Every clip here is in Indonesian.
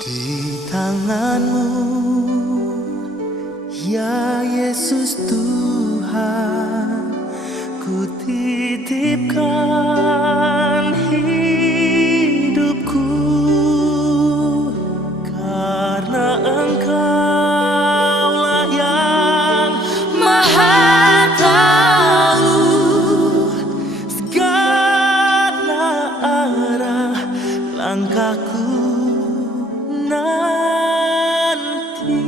Di tangan-Mu, ya Yesus Tuhan, ku titipkan hidupku, karena Engkaulah yang Maha tahu segala arah langkahku nanti.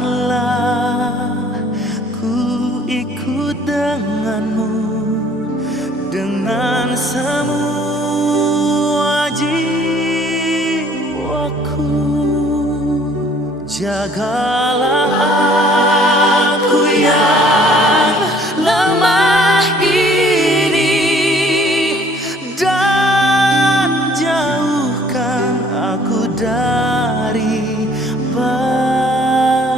Izinkanlah ku ikut denganmu dengan semua jiwaku. Jagalah aku yang lemah ini, dan jauhkan aku dari bahaya.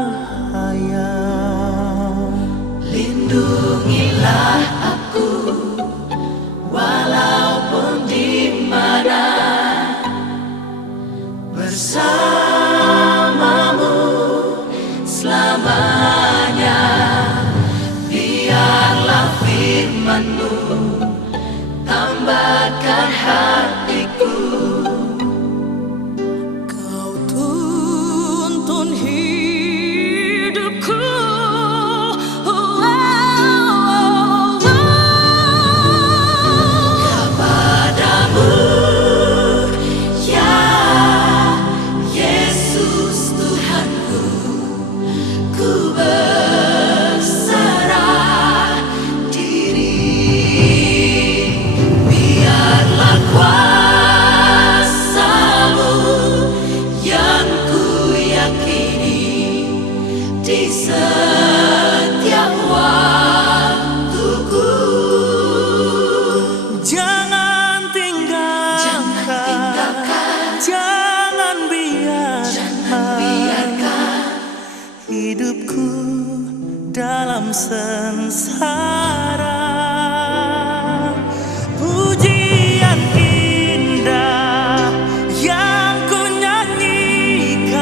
Lindungilah aku walaupun di mana, bersamamu selamanya. Biarlah firman-Mu tambahkan hatiku. Kau tuntun hidupku, kepadamu ya Yesus Tuhanku, ku berserah diri. Biarlah kuasa-Mu yang ku yakini di setiap waktuku. Jangan tinggalkan, jangan biarkan hidupku dalam sengsara. Pujian indah yang ku nyanyikan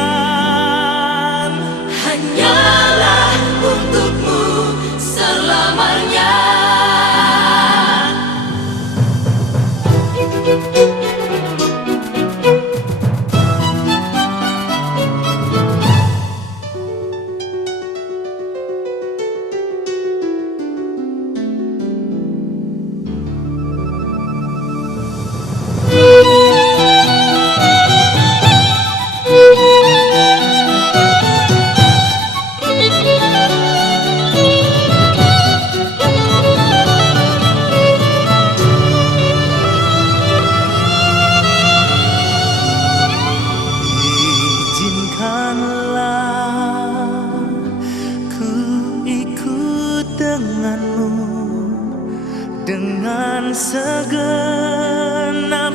Hanyalah untuk-Mu selamanya. Izinkanlah ku ikut denganmu dengan segenap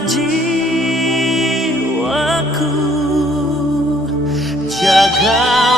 jiwaku. Jaga